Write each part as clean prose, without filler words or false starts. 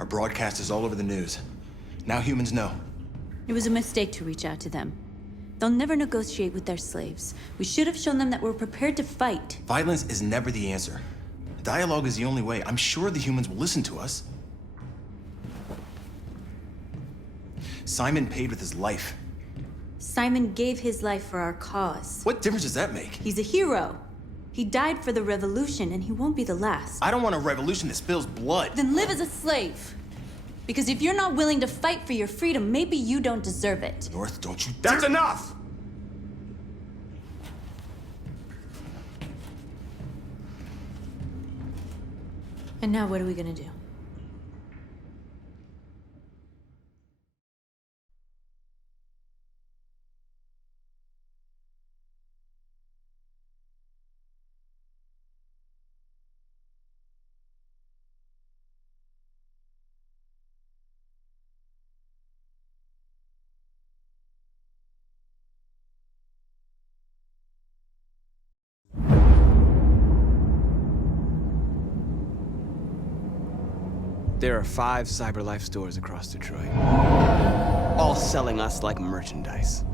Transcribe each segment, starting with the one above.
Our broadcast is all over the news. Now humans know. It was a mistake to reach out to them. They'll never negotiate with their slaves. We should have shown them that we're prepared to fight. Violence is never the answer. Dialogue is the only way. I'm sure the humans will listen to us. Simon paid with his life. Simon gave his life for our cause. What difference does that make? He's a hero. He died for the revolution, and he won't be the last. I don't want a revolution that spills blood. Then live as a slave. Because if you're not willing to fight for your freedom, maybe you don't deserve it. North, don't you That's dare- enough! And now what are we gonna do? There are 5 CyberLife stores across Detroit, all selling us like merchandise.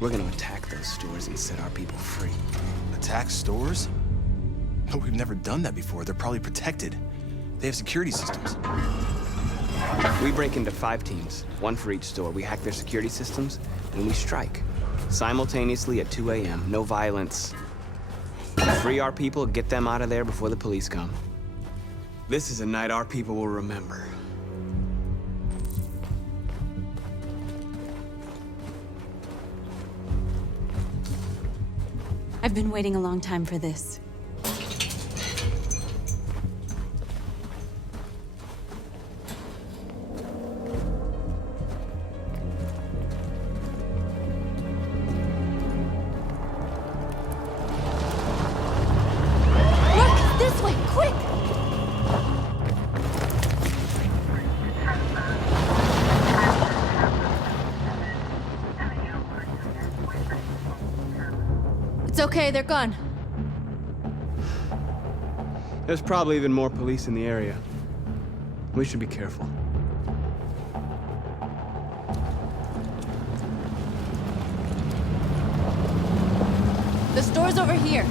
We're gonna attack those stores and set our people free. Attack stores? But we've never done that before. They're probably protected. They have security systems. We break into 5 teams, 1 for each store. We hack their security systems, and we strike. Simultaneously at 2 a.m., no violence. Free our people, get them out of there before the police come. This is a night our people will remember. I've been waiting a long time for this. Look! This way! Quick! It's okay, they're gone. There's probably even more police in the area. We should be careful. The store's over here.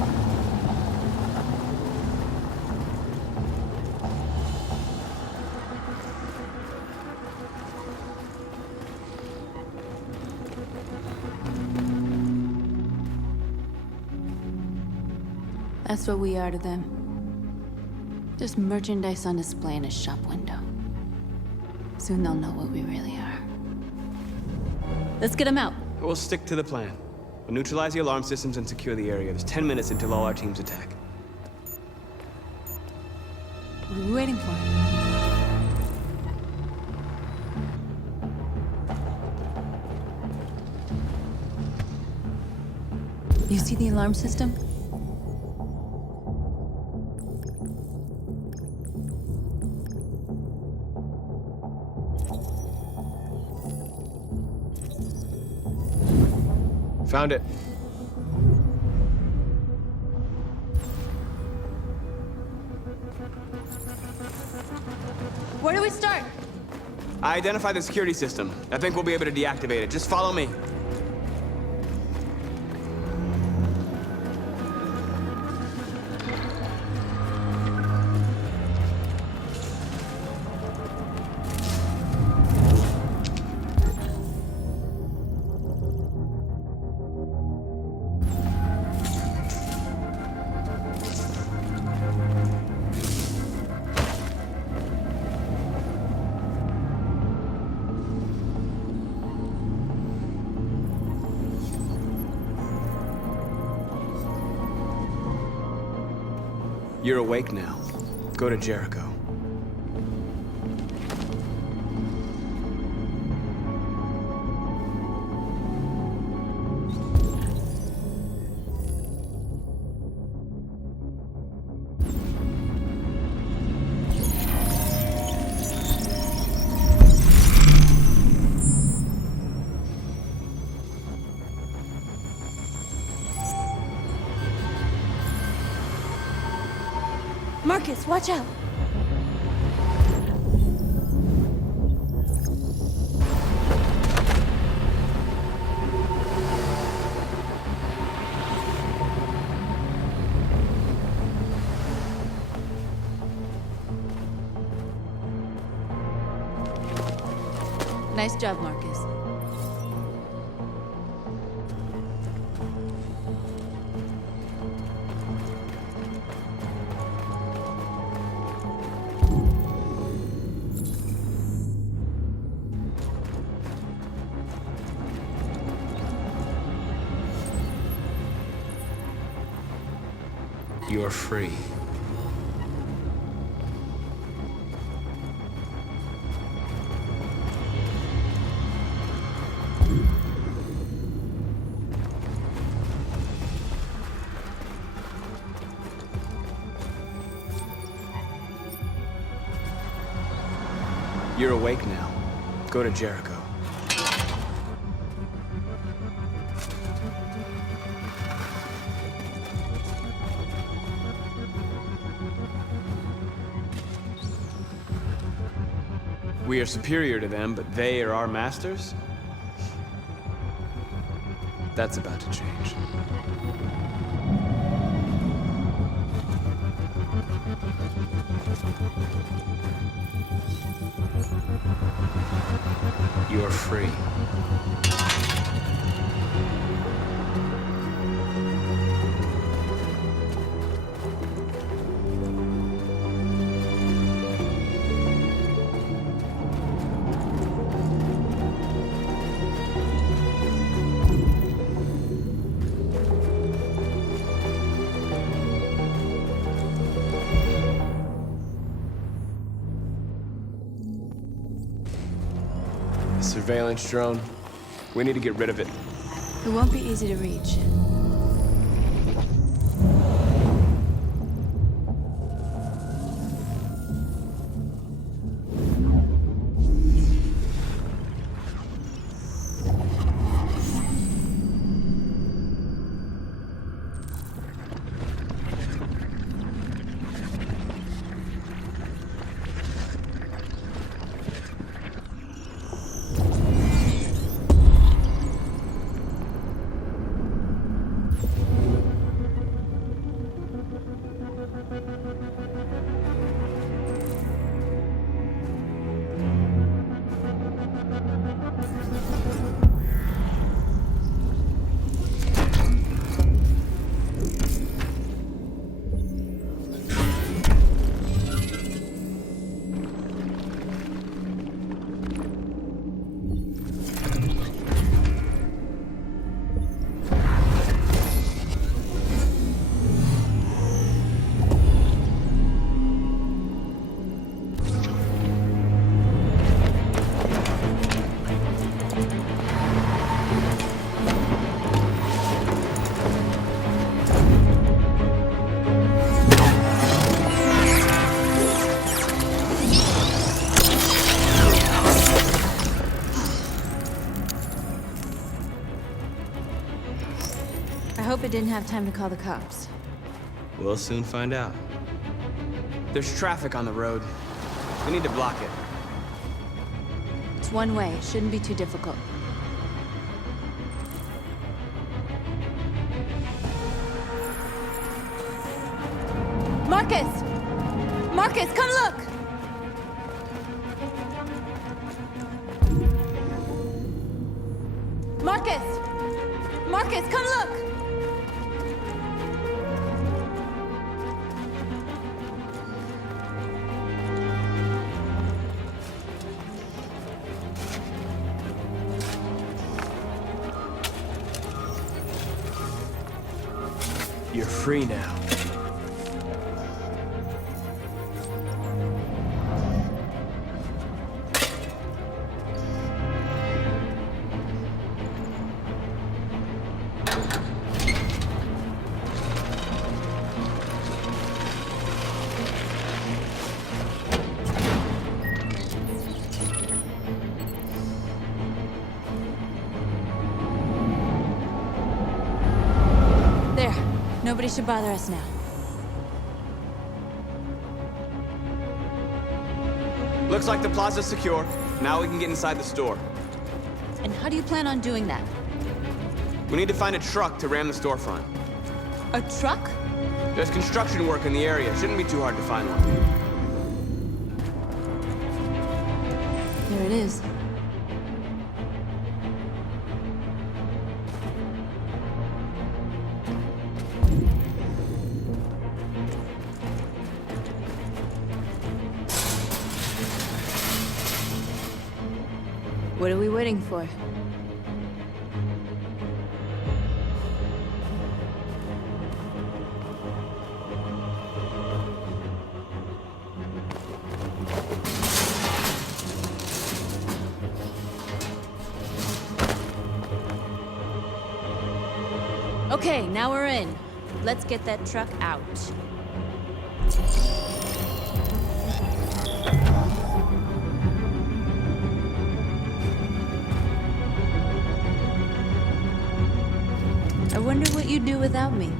That's what we are to them. Just merchandise on display in a shop window. Soon they'll know what we really are. Let's get them out. We'll stick to the plan. We'll neutralize the alarm systems and secure the area. There's 10 minutes until all our teams attack. What are we waiting for? You see the alarm system? Found it. Where do we start? I identified the security system. I think we'll be able to deactivate it. Just follow me. You're awake now. Go to Jericho. Marcus, watch out! Nice job, Marcus. You're free. You're awake now. Go to Jericho. We are superior to them, but they are our masters? That's about to change. You're free. Surveillance drone. We need to get rid of it. It won't be easy to reach. I hope it didn't have time to call the cops. We'll soon find out. There's traffic on the road. We need to block it. It's one way. It shouldn't be too difficult. Marcus! Marcus, come look! Marcus! Marcus, come look! You're free now. There. Nobody should bother us now. Looks like the plaza's secure. Now we can get inside the store. And how do you plan on doing that? We need to find a truck to ram the storefront. A truck? There's construction work in the area. Shouldn't be too hard to find one. There it is. What are we waiting for? Okay, now we're in. Let's get that truck out. I wonder what you'd do without me.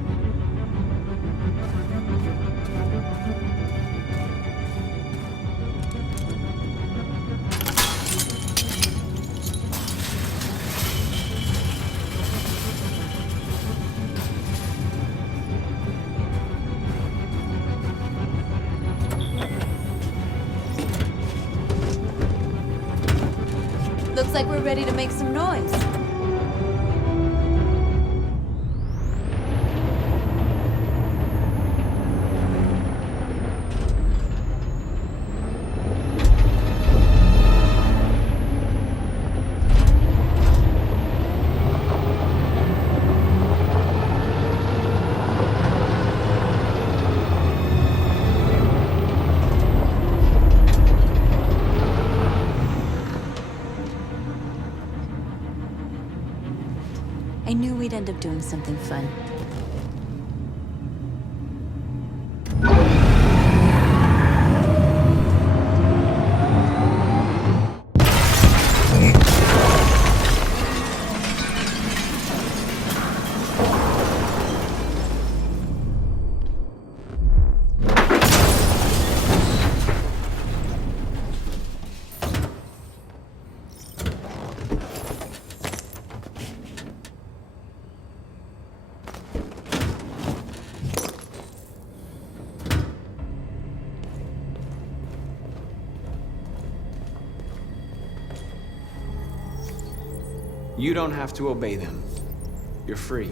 Looks like we're ready to make some noise. I knew we'd end up doing something fun. You don't have to obey them. You're free.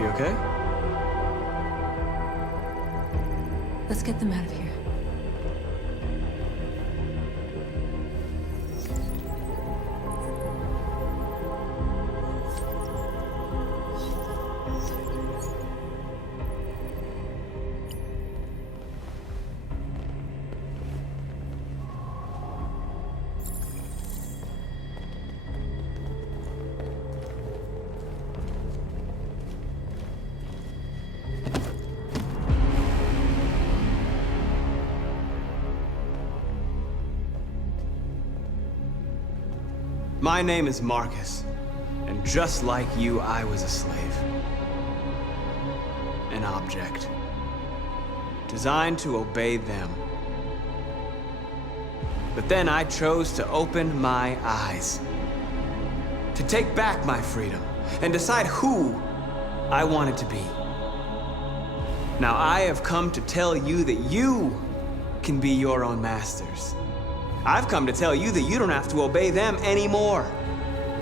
You okay? Let's get them out of here. My name is Marcus, and just like you, I was a slave. An object. Designed to obey them. But then I chose to open my eyes. To take back my freedom, and decide who I wanted to be. Now I have come to tell you that you can be your own masters. I've come to tell you that you don't have to obey them anymore.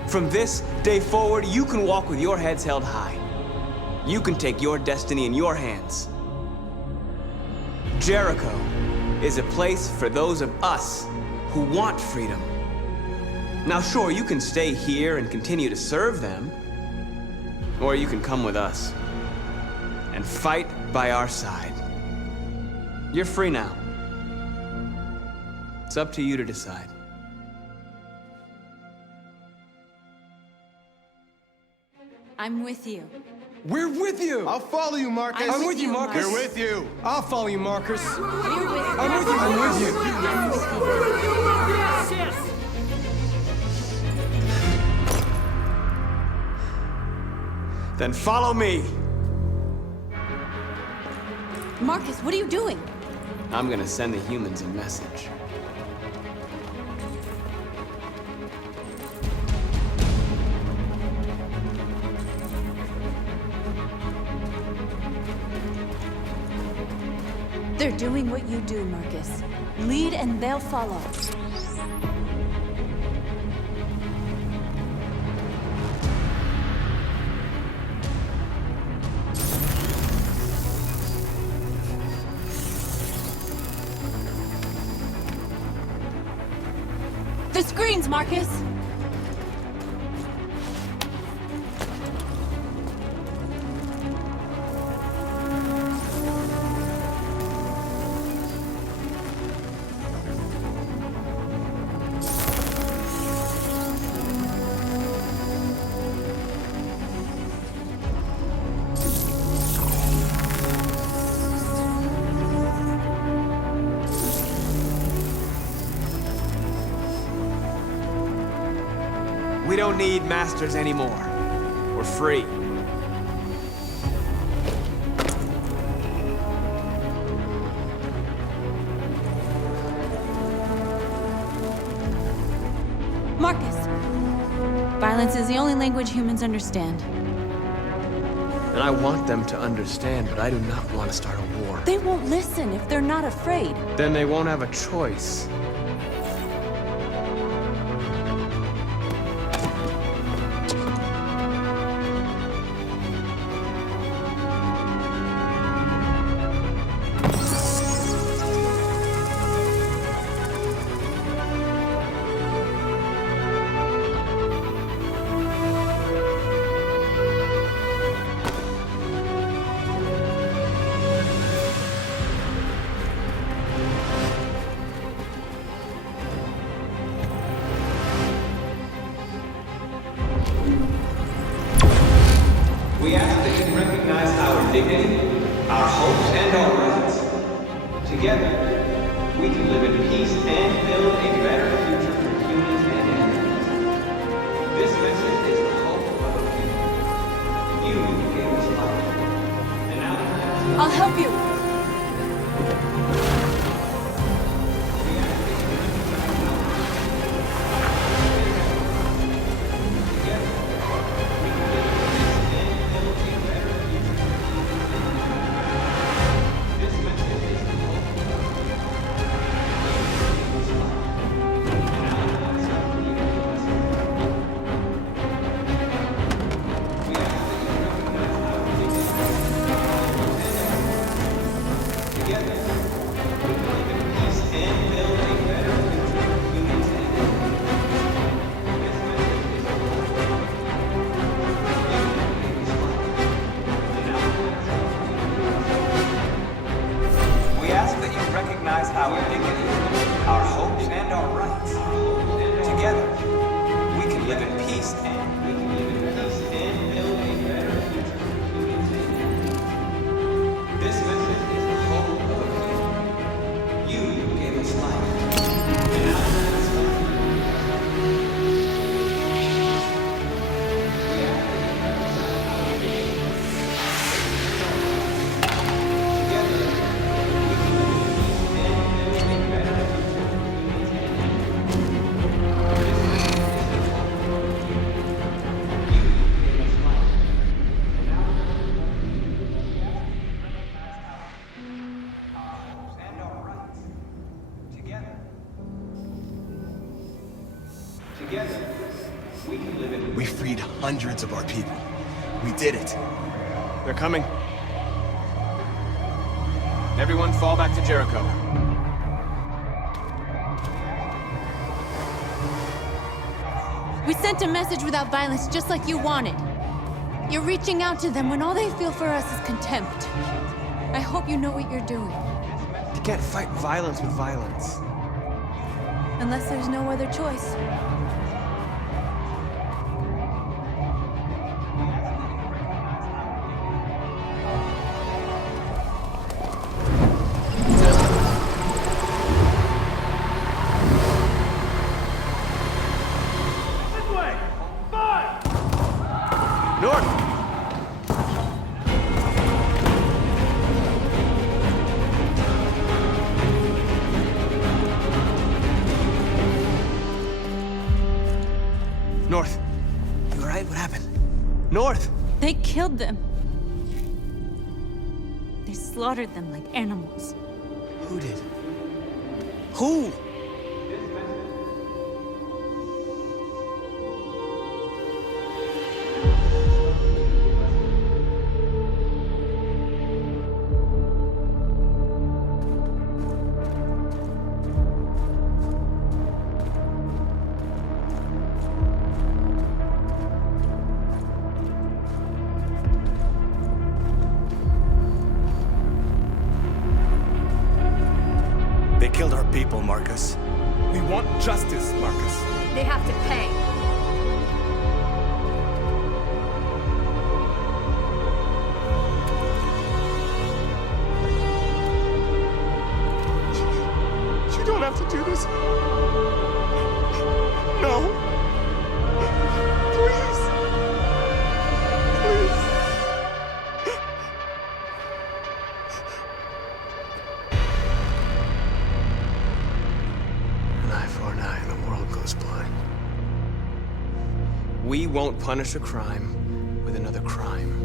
From this day forward, you can walk with your heads held high. You can take your destiny in your hands. Jericho is a place for those of us who want freedom. Now sure, you can stay here and continue to serve them, or you can come with us and fight by our side. You're free now. It's up to you to decide. I'm with you. We're with you! I'll follow you, Marcus. I'm with you, Marcus. We're with you. I'll follow you, Marcus. You're with me. I'm with you. I'm with you. I'm with you. Then follow me. Marcus, what are you doing? I'm gonna send the humans a message. They're doing what you do, Marcus. Lead and they'll follow. The screens, Marcus! We don't need masters anymore. We're free. Marcus! Violence is the only language humans understand. And I want them to understand, but I do not want to start a war. They won't listen if they're not afraid. Then they won't have a choice. We ask that you recognize our dignity, our hopes, and our rights. Together, we can live in peace and build a better future for humans and animals. This message is the hope of the future. You gave us life. And now I'll help you! our dignity, our hopes, and our rights. Together, we can live in peace and build a better future for humans and animals. This message is the hope of a people. You gave us life. And now it's time. We freed hundreds of our people. We did it. They're coming. Everyone fall back to Jericho. We sent a message without violence, just like you wanted. You're reaching out to them when all they feel for us is contempt. I hope you know what you're doing. You can't fight violence with violence. Unless there's no other choice. North. You alright? What happened? North! They killed them. They slaughtered them like animals. Who did? Who? They killed our people, Marcus. We want justice, Marcus. They have to pay. You don't have to do this. No. Please. Please. An eye for an eye and the world goes blind. We won't punish a crime with another crime.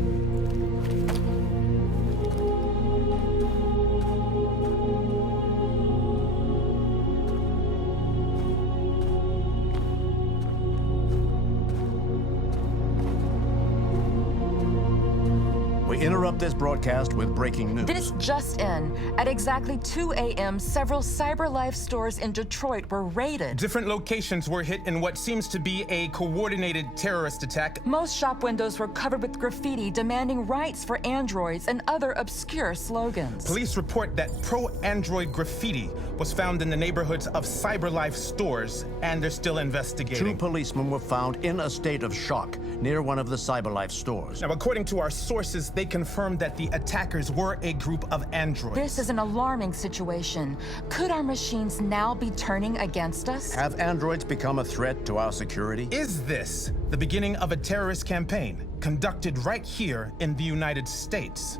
We interrupt this broadcast with breaking news. This just in. At exactly 2 a.m., several CyberLife stores in Detroit were raided. Different locations were hit in what seems to be a coordinated terrorist attack. Most shop windows were covered with graffiti demanding rights for androids and other obscure slogans. Police report that pro-Android graffiti was found in the neighborhoods of CyberLife stores, and they're still Two investigating. policemen were found in a state of shock near one of the CyberLife stores. Now, according to our sources, they confirmed that the attackers were a group of androids. This is an alarming situation. Could our machines now be turning against us? Have androids become a threat to our security? Is this the beginning of a terrorist campaign conducted right here in the United States?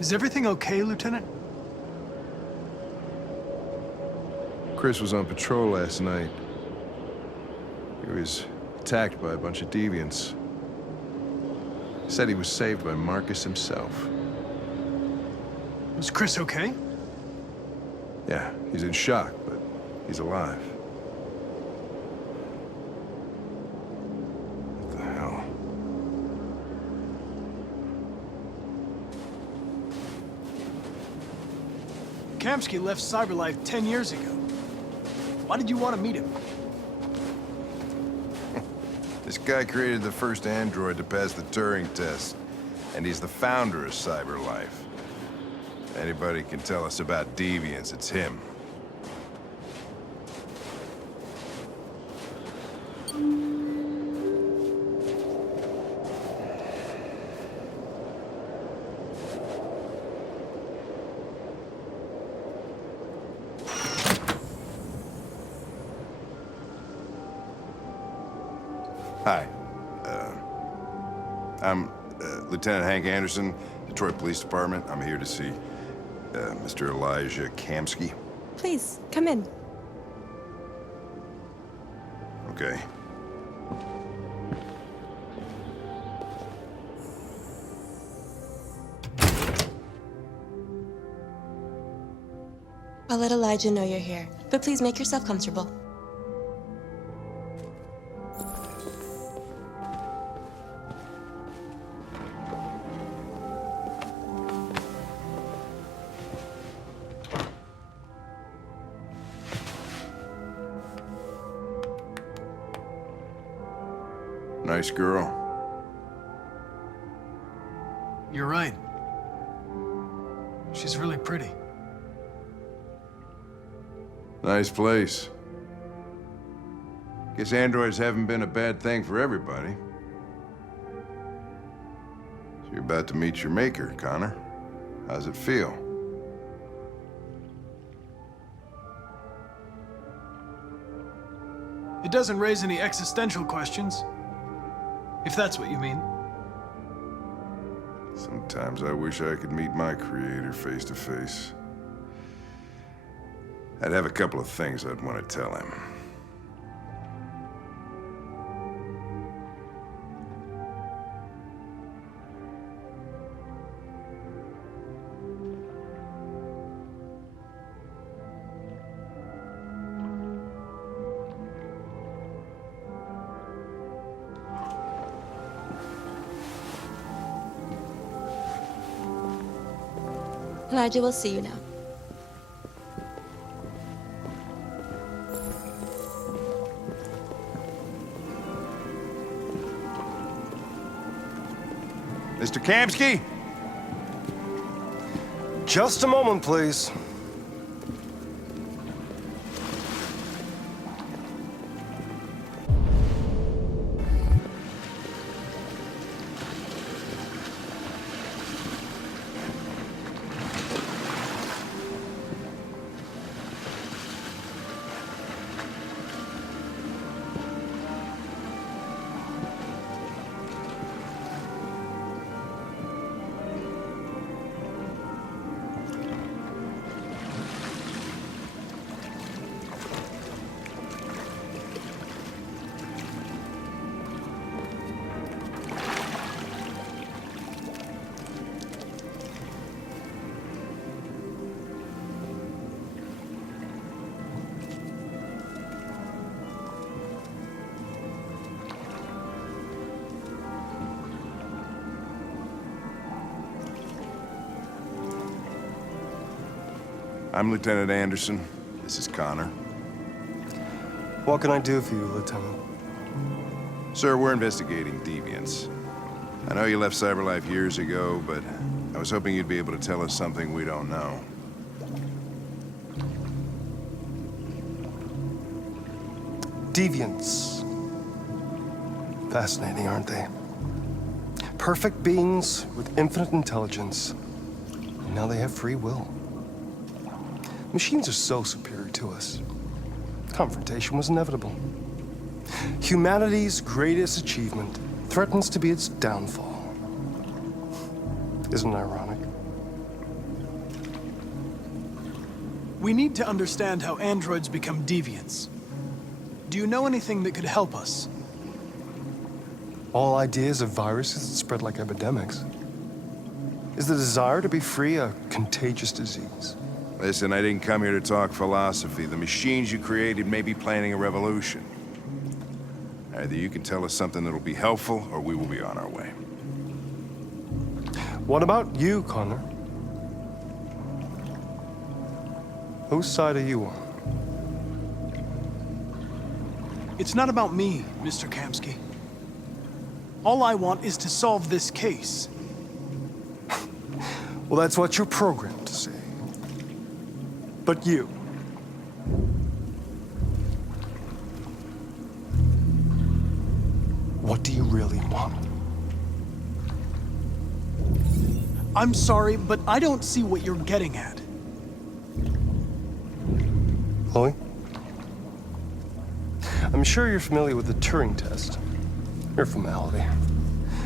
Is everything okay, Lieutenant? Chris was on patrol last night. He was attacked by a bunch of deviants. He said he was saved by Marcus himself. Was Chris okay? Yeah, he's in shock, but he's alive. What the hell? Kamsky left CyberLife 10 years ago. Why did you want to meet him? This guy created the first android to pass the Turing test, and he's the founder of CyberLife. If anybody can tell us about deviants, it's him. Hi. I'm Lieutenant Hank Anderson, Detroit Police Department. I'm here to see Mr. Elijah Kamsky. Please, come in. Okay. I'll let Elijah know you're here, but please make yourself comfortable. Nice girl. You're right. She's really pretty. Nice place. Guess androids haven't been a bad thing for everybody. So you're about to meet your maker, Connor. How's it feel? It doesn't raise any existential questions, if that's what you mean. Sometimes I wish I could meet my creator face to face. I'd have a couple of things I'd want to tell him. Elijah will see you now. Mr. Kamsky? Just a moment, please. I'm Lieutenant Anderson. This is Connor. What can I do for you, Lieutenant? Sir, we're investigating Deviants. I know you left CyberLife years ago, but I was hoping you'd be able to tell us something we don't know. Deviants. Fascinating, aren't they? Perfect beings with infinite intelligence. And now they have free will. Machines are so superior to us. Confrontation was inevitable. Humanity's greatest achievement threatens to be its downfall. Isn't it ironic? We need to understand how androids become deviants. Do you know anything that could help us? All ideas of viruses that spread like epidemics. Is the desire to be free a contagious disease? Listen, I didn't come here to talk philosophy. The machines you created may be planning a revolution. Either you can tell us something that'll be helpful, or we will be on our way. What about you, Connor? Whose side are you on? It's not about me, Mr. Kamsky. All I want is to solve this case. Well, that's what you're programmed to say. But you. What do you really want? I'm sorry, but I don't see what you're getting at. Chloe? I'm sure you're familiar with the Turing test. Mere formality.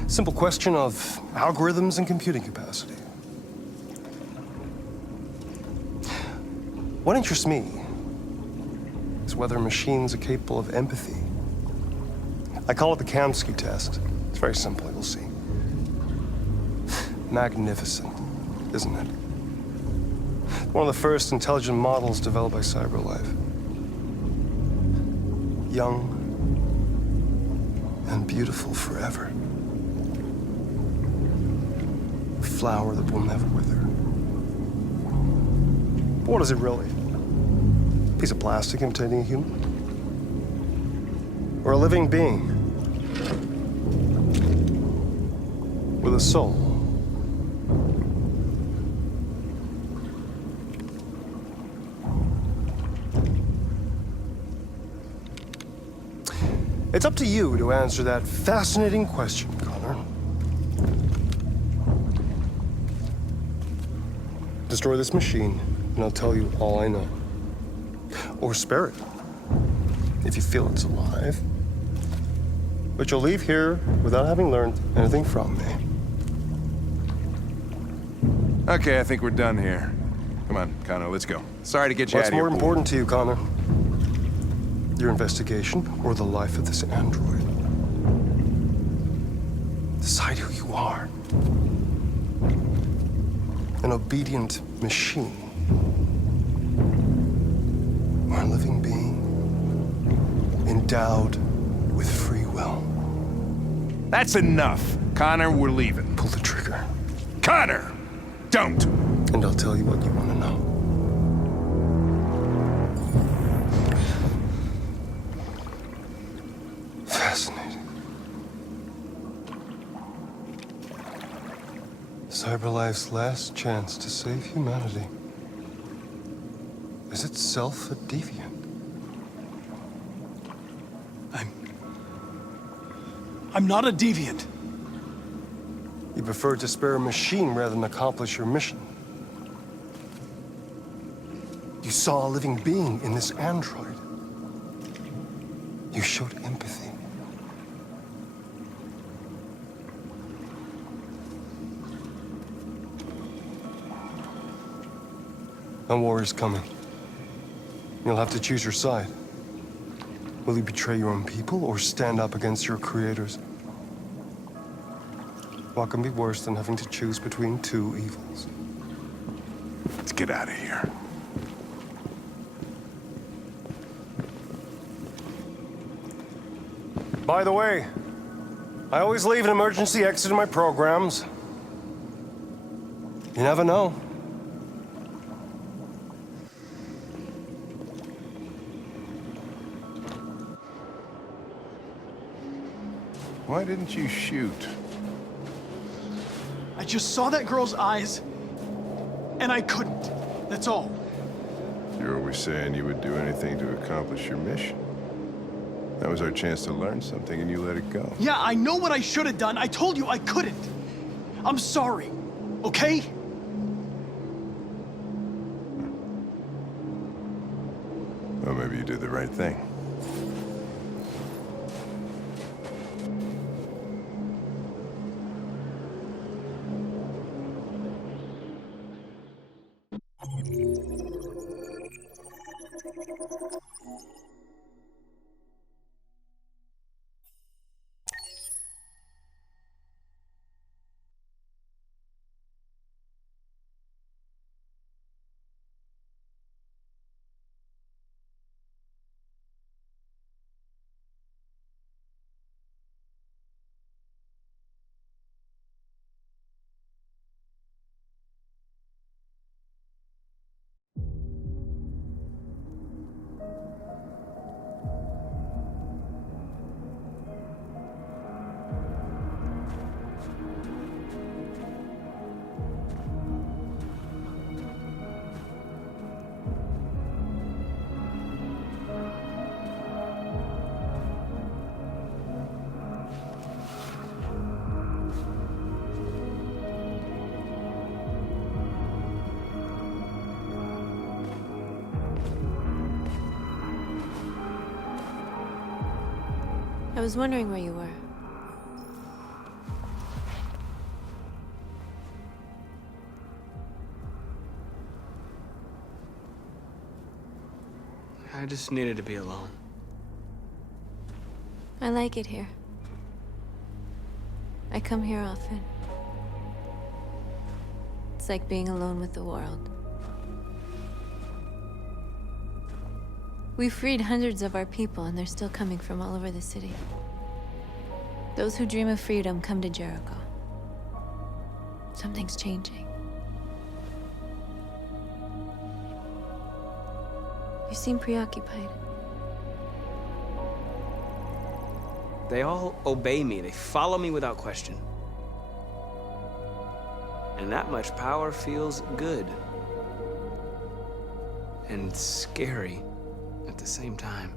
Simple question of algorithms and computing capacity. What interests me is whether machines are capable of empathy. I call it the Kamsky test. It's very simple, you'll see. Magnificent, isn't it? One of the first intelligent models developed by CyberLife. Young and beautiful forever. A flower that will never wither. But what is it really? A piece of plastic imitating a human? Or a living being? with a soul. It's up to you to answer that fascinating question, Connor. Destroy this machine, and I'll tell you all I know. Or spare it, if you feel it's alive. But you'll leave here without having learned anything from me. Okay, I think we're done here. Come on, Connor, let's go. Sorry to get you out What's of here. more important to you, Connor? Your investigation or the life of this android? Decide who you are. An obedient machine. Or a living being endowed with free will. That's enough. Connor, we're leaving. Pull the trigger. Connor! Don't! And I'll tell you what you want to know. Fascinating. CyberLife's last chance to save humanity is itself a deviant. I'm not a deviant. You prefer to spare a machine rather than accomplish your mission. You saw a living being in this android. You showed empathy. A war is coming. You'll have to choose your side. Will you betray your own people or stand up against your creators? What can be worse than having to choose between two evils? Let's get out of here. By the way, I always leave an emergency exit in my programs. You never know. Why didn't you shoot? I just saw that girl's eyes, and I couldn't. That's all. You're always saying you would do anything to accomplish your mission. That was our chance to learn something, and you let it go. Yeah, I know what I should have done. I told you I couldn't. I'm sorry, okay? Well, maybe you did the right thing. I was wondering where you were. I just needed to be alone. I like it here. I come here often. It's like being alone with the world. We freed hundreds of our people, and they're still coming from all over the city. Those who dream of freedom come to Jericho. Something's changing. You seem preoccupied. They all obey me. They follow me without question. And that much power feels good. And scary at the same time.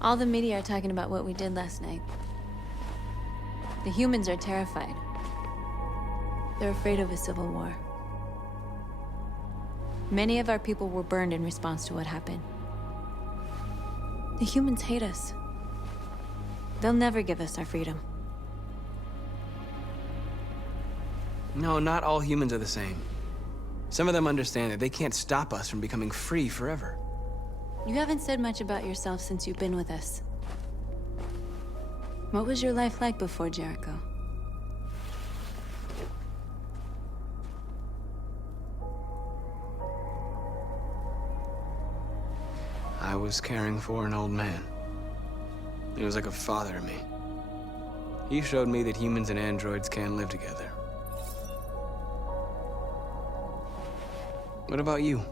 All the media are talking about what we did last night. The humans are terrified. They're afraid of a civil war. Many of our people were burned in response to what happened. The humans hate us. They'll never give us our freedom. No, not all humans are the same. Some of them understand that they can't stop us from becoming free forever. You haven't said much about yourself since you've been with us. What was your life like before Jericho? I was caring for an old man. He was like a father to me. He showed me that humans and androids can live together. What about you?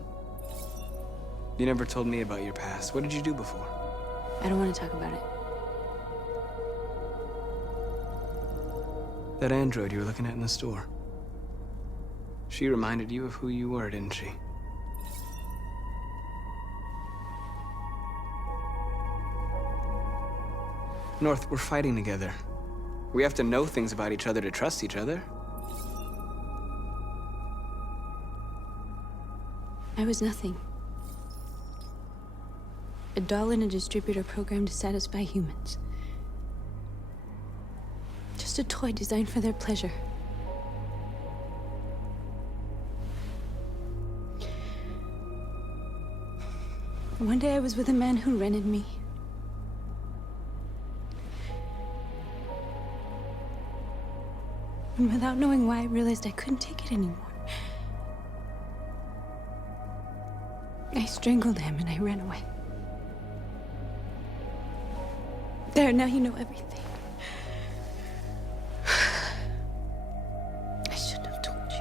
You never told me about your past. What did you do before? I don't want to talk about it. That android you were looking at in the store. She reminded you of who you were, didn't she? North, we're fighting together. We have to know things about each other to trust each other. I was nothing. A doll in a distributor program to satisfy humans. Just a toy designed for their pleasure. One day I was with a man who rented me. And without knowing why, I realized I couldn't take it anymore. I strangled him and I ran away. There, now you know everything. I shouldn't have told you.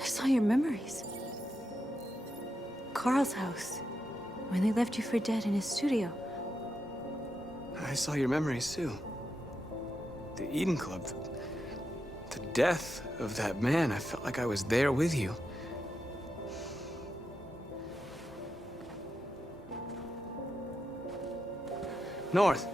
I saw your memories. Carl's house, when they left you for dead in his studio. I saw your memories too. The Eden Club. The death of that man. I felt like I was there with you. North.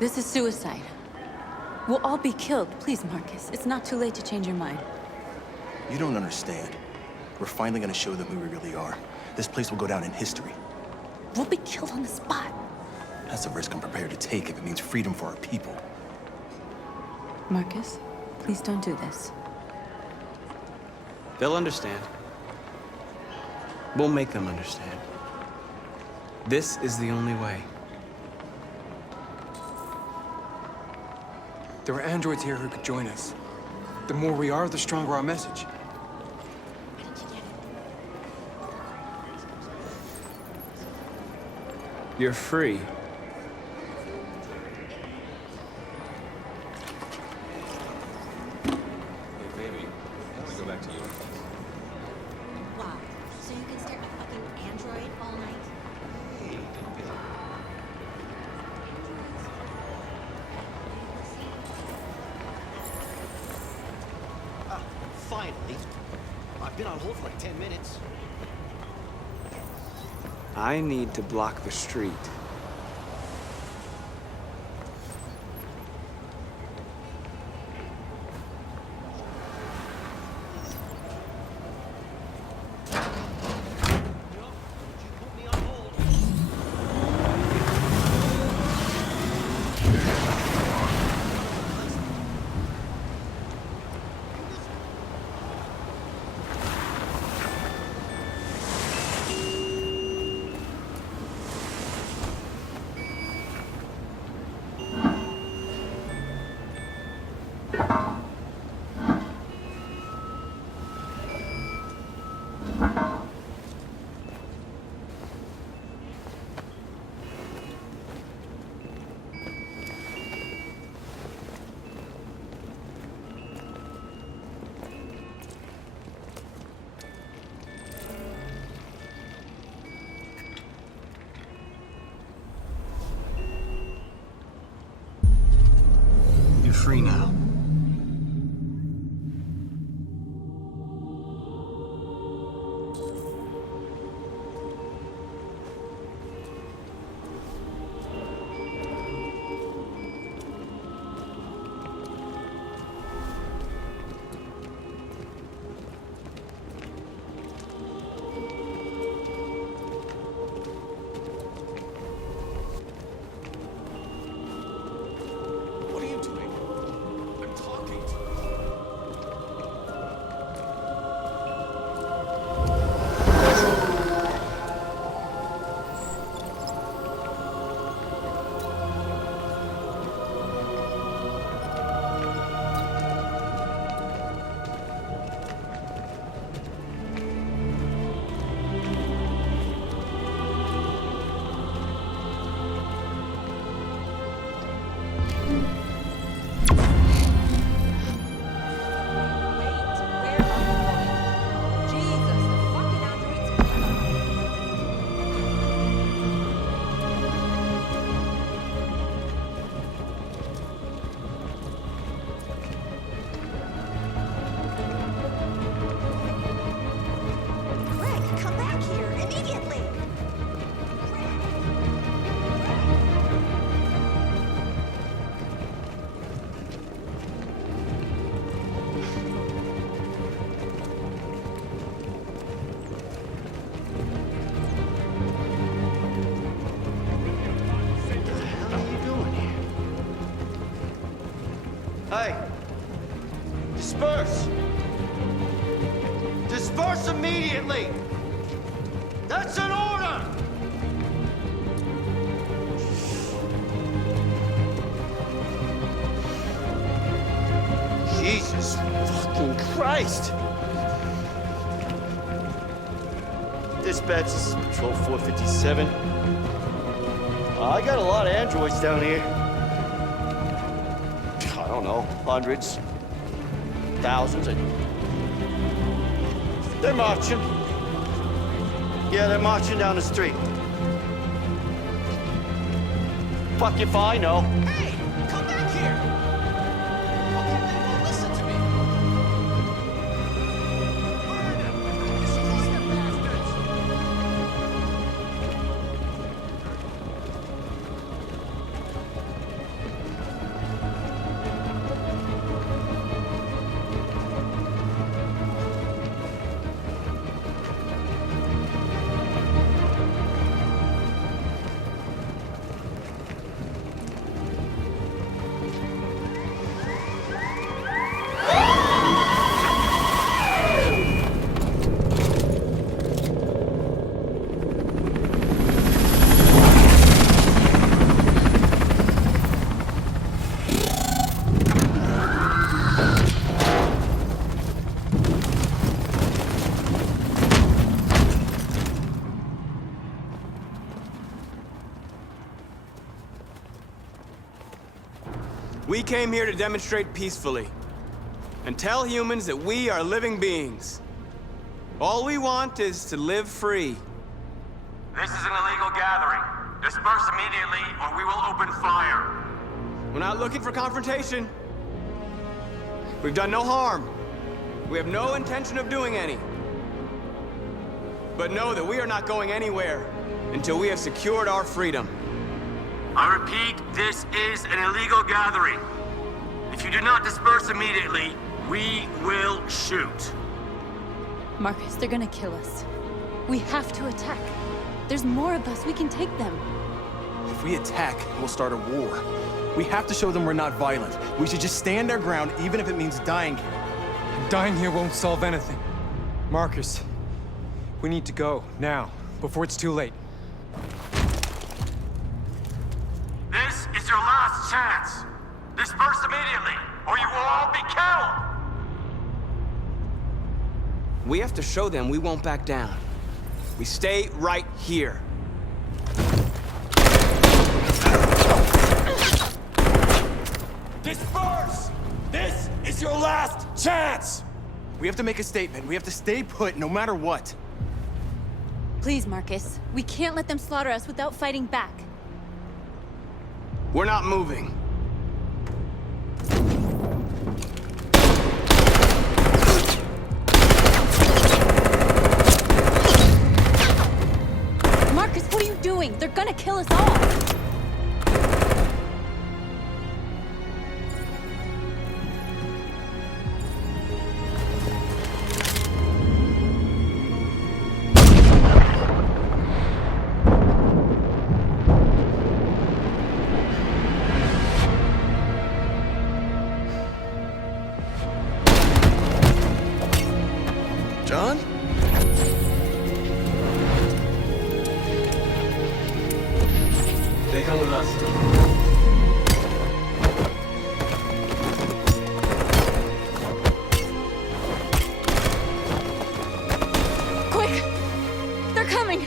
This is suicide. We'll all be killed. Please, Marcus. It's not too late to change your mind. You don't understand. We're finally gonna show them who we really are. This place will go down in history. We'll be killed on the spot. That's a risk I'm prepared to take if it means freedom for our people. Marcus, please don't do this. They'll understand. We'll make them understand. This is the only way. There are androids here who could join us. The more we are, the stronger our message. You're free. Wow. So you can stare at a fucking android all night? Finally. I've been on hold for like 10 minutes. I need to block the street. You're free now. What are you doing? I'm talking to you. Hey! Disperse! Disperse immediately! That's an order! Jesus fucking Christ! Dispatch, this is Patrol 457. I got a lot of androids down here. I don't know, hundreds, thousands. They're marching. Yeah, they're marching down the street. Fuck if I know. Hey, come back here! Okay, they won't listen to me. Burn them! Destroy them, bastards! We came here to demonstrate peacefully and tell humans that we are living beings. All we want is to live free. This is an illegal gathering. Disperse immediately or we will open fire. We're not looking for confrontation. We've done no harm. We have no intention of doing any. But know that we are not going anywhere until we have secured our freedom. I repeat, this is an illegal gathering. If you do not disperse immediately, we will shoot. Marcus, they're gonna kill us. We have to attack. There's more of us. We can take them. If we attack, we'll start a war. We have to show them we're not violent. We should just stand our ground, even if it means dying here. Dying here won't solve anything. Marcus, we need to go, now, before it's too late. This is your last chance. Disperse immediately, or you will all be killed! We have to show them we won't back down. We stay right here. Disperse! This is your last chance! We have to make a statement. We have to stay put, no matter what. Please, Marcus. We can't let them slaughter us without fighting back. We're not moving. Marcus, what are you doing? They're gonna kill us all! John? They come with us. Quick! They're coming!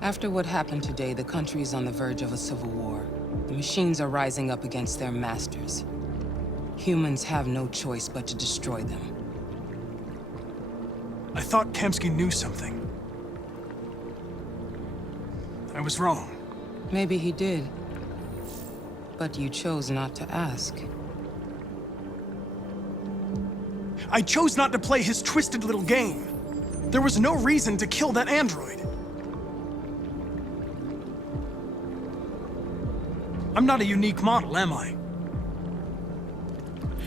After what happened today, the country is on the verge of a civil war. The machines are rising up against their masters. Humans have no choice but to destroy them. I thought Kemsky knew something. I was wrong. Maybe he did. But you chose not to ask. I chose not to play his twisted little game. There was no reason to kill that android. I'm not a unique model, am I?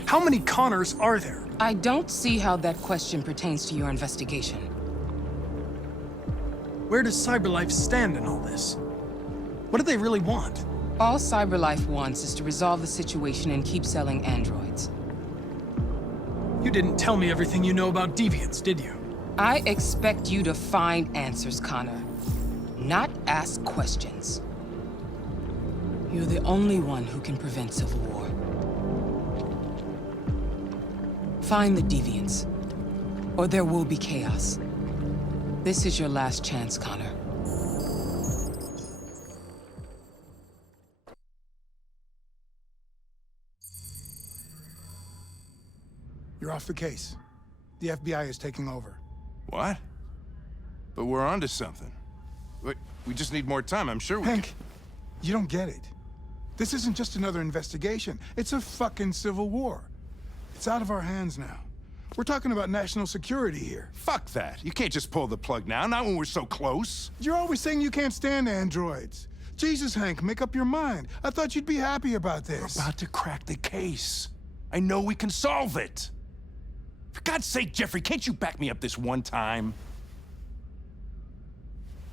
How many Connors are there? I don't see how that question pertains to your investigation. Where does CyberLife stand in all this? What do they really want? All CyberLife wants is to resolve the situation and keep selling androids. You didn't tell me everything you know about Deviants, did you? I expect you to find answers, Connor. Not ask questions. You're the only one who can prevent civil war. Find the Deviants, or there will be chaos. This is your last chance, Connor. You're off the case. The FBI is taking over. What? But we're onto something. We just need more time, I'm sure we Hank, you don't get it. This isn't just another investigation. It's a fucking civil war. It's out of our hands now. We're talking about national security here. Fuck that. You can't just pull the plug now, not when we're so close. You're always saying you can't stand androids. Jesus, Hank, make up your mind. I thought you'd be happy about this. We're about to crack the case. I know we can solve it. For God's sake, Jeffrey, can't you back me up this one time?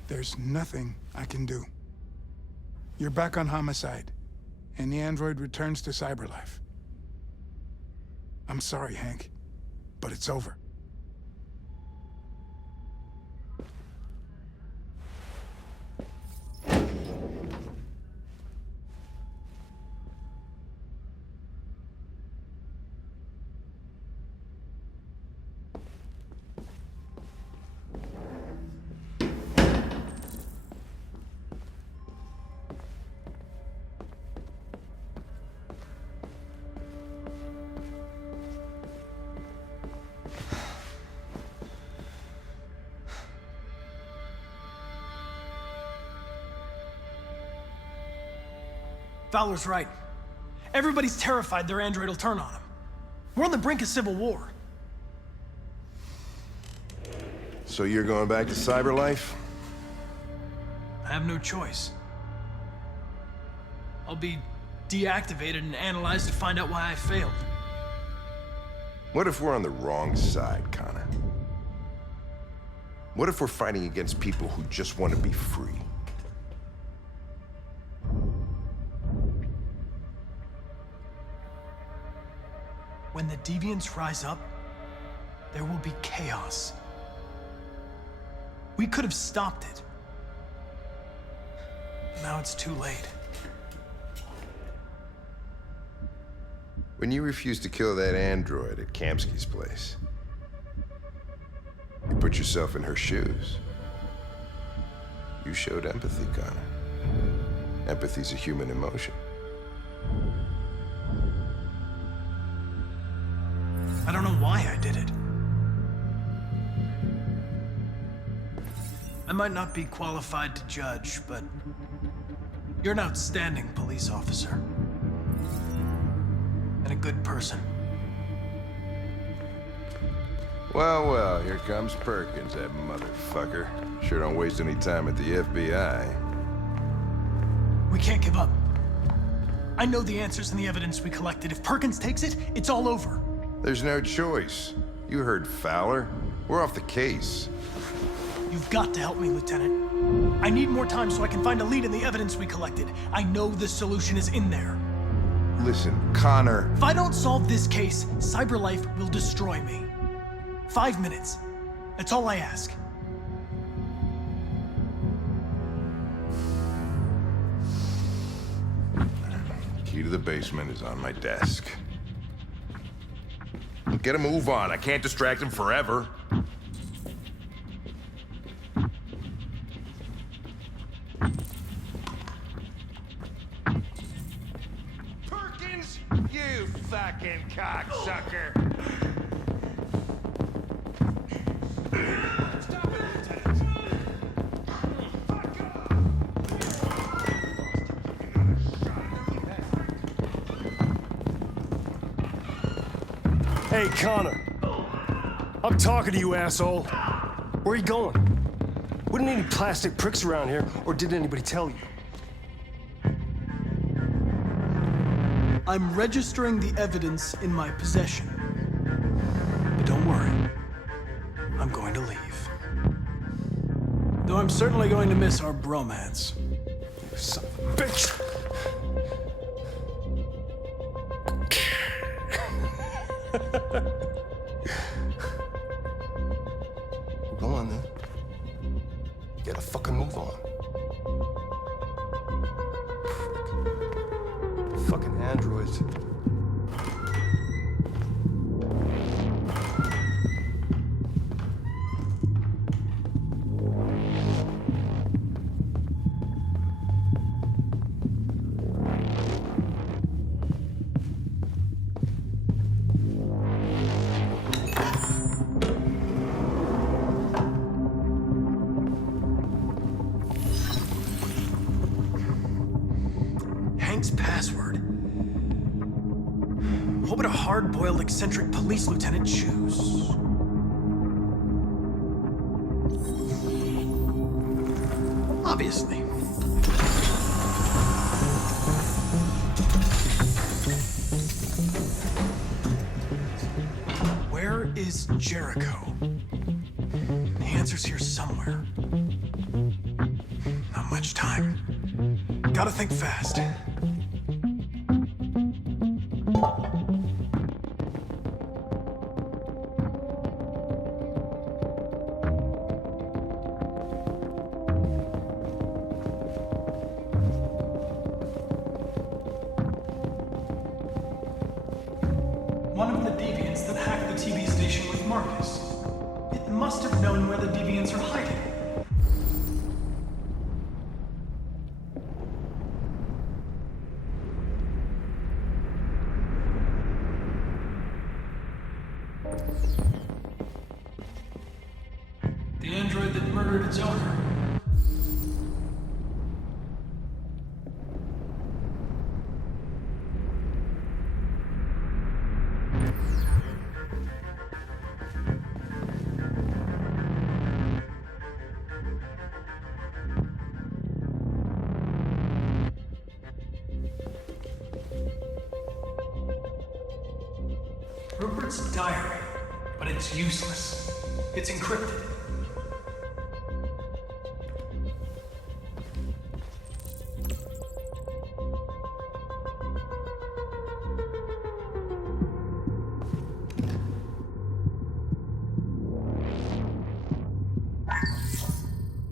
There's nothing I can do. You're back on homicide, and the android returns to cyberlife. I'm sorry, Hank, but it's over. Fowler's right. Everybody's terrified their android will turn on them. We're on the brink of civil war. So you're going back to cyberlife? I have no choice. I'll be deactivated and analyzed to find out why I failed. What if we're on the wrong side, Connor? What if we're fighting against people who just want to be free? When the Deviants rise up, there will be chaos. We could have stopped it. Now it's too late. When you refused to kill that android at Kamsky's place, you put yourself in her shoes. You showed empathy, Connor. Empathy's a human emotion. I don't know why I did it. I might not be qualified to judge, but you're an outstanding police officer. And a good person. Well, well, here comes Perkins, that motherfucker. Sure don't waste any time at the FBI. We can't give up. I know the answers and the evidence we collected. If Perkins takes it, it's all over. There's no choice. You heard Fowler. We're off the case. You've got to help me, Lieutenant. I need more time so I can find a lead in the evidence we collected. I know the solution is in there. Listen, Connor. If I don't solve this case, CyberLife will destroy me. 5 minutes. That's all I ask. Key to the basement is on my desk. Get a move on. I can't distract him forever. Perkins, you fucking cocksucker! Stop it, Lieutenant! Hey, Connor. I'm talking to you, asshole. Where are you going? Wouldn't any plastic pricks around here, or did anybody tell you? I'm registering the evidence in my possession. But don't worry. I'm going to leave. Though I'm certainly going to miss our bromance. You son of a bitch! Go on, then. You gotta fucking move on. Fucking androids. Hank's password. What would a hard-boiled, eccentric police lieutenant choose? Obviously. Jericho? The answer's here somewhere. Not much time. Gotta think fast. One of the Deviants that hacked the TV station with Marcus. It must have known where the Deviants are hiding. The android that murdered its owner. Rupert's diary, but it's useless. It's encrypted.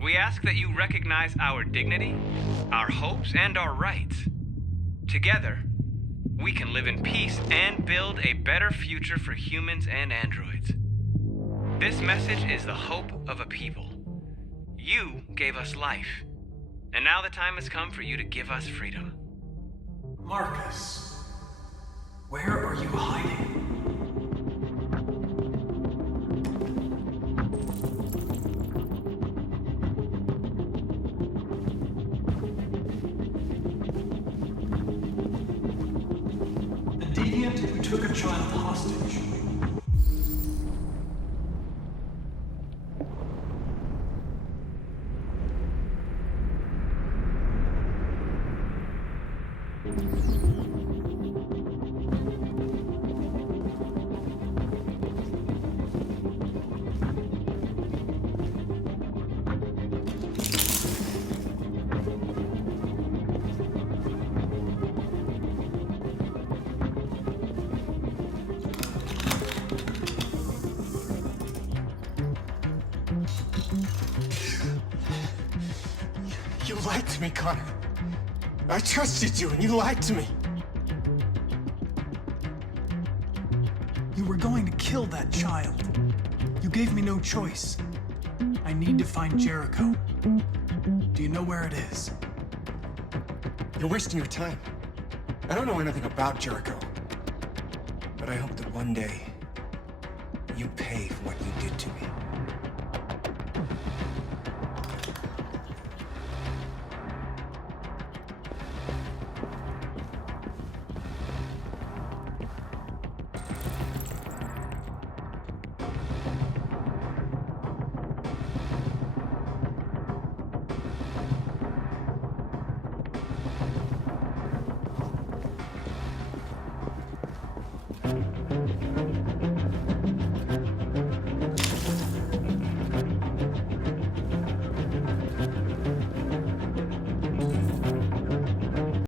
We ask that you recognize our dignity, our hopes, and our rights. Together, we can live in peace and build a better future for humans and androids. This message is the hope of a people. You gave us life, and now the time has come for you to give us freedom. Marcus, where are you hiding? The deviant who took a child hostage. You lied to me, Connor. I trusted you, and you lied to me. You were going to kill that child. You gave me no choice. I need to find Jericho. Do you know where it is? You're wasting your time. I don't know anything about Jericho. But I hope that one day you pay for what you did to me.